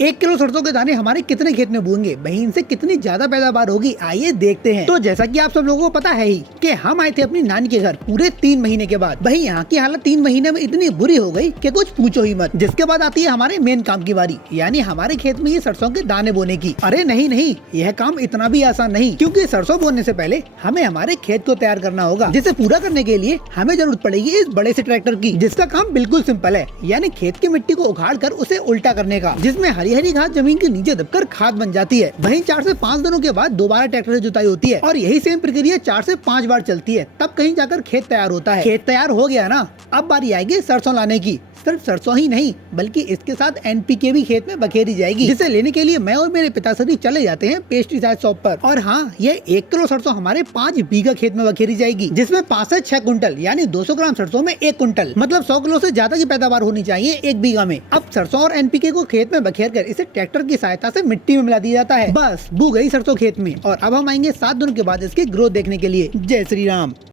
1 kilo सरसों के दाने हमारे कितने खेत में बोएंगे, वहीं इनसे कितनी ज्यादा पैदावार होगी, आइए देखते हैं। तो जैसा कि आप सब लोगों को पता है ही कि हम आए थे अपनी नानी के घर पूरे 3 महीने के बाद। वहीं यहाँ की हालत 3 महीने में इतनी बुरी हो गई कि कुछ पूछो ही मत। जिसके बाद आती है हमारे मेन काम की बारी, यानी हमारे खेत में ये सरसों के दाने बोने की। अरे नहीं नहीं, यह काम इतना भी आसान नहीं, क्योंकि सरसों बोने से पहले हमें हमारे खेत को तैयार करना होगा, जिसे पूरा करने के लिए हमें जरूरत पड़ेगी इस बड़े से ट्रैक्टर की, जिसका काम बिल्कुल सिंपल है, यानी खेत की मिट्टी को उखाड़ कर उसे उल्टा करने का, जिसमें हरी हरी घास जमीन के नीचे दबकर खाद बन जाती है। वहीं 4 से 5 दिनों के बाद दोबारा ट्रैक्टर से जुताई होती है और यही सेम प्रक्रिया 4 से 5 बार चलती है, तब कहीं जाकर खेत तैयार होता है। खेत तैयार हो गया ना, अब बारी आएगी सरसों लाने की। सिर्फ सरसों ही नहीं, बल्कि इसके साथ एनपीके भी खेत में बखेरी जाएगी, जिसे लेने के लिए मैं और मेरे पिताश्री चले जाते हैं पेस्टिसाइड शॉप पर। और हाँ, ये 1 किलो सरसों हमारे 5 बीघा खेत में बखेरी जाएगी, जिसमें 5 से 6 कुंटल यानी 200 ग्राम सरसों में 1 कुंटल, मतलब 100 किलो से ज्यादा की पैदावार होनी चाहिए 1 बीघा में। अब सरसों और एनपीके को खेत में बखेर कर इसे ट्रैक्टर की सहायता से मिट्टी में मिला दिया जाता है। बस बू गई सरसों खेत में। और अब हम आएंगे 7 दिनों के बाद इसकी ग्रोथ देखने के लिए। जय श्री राम।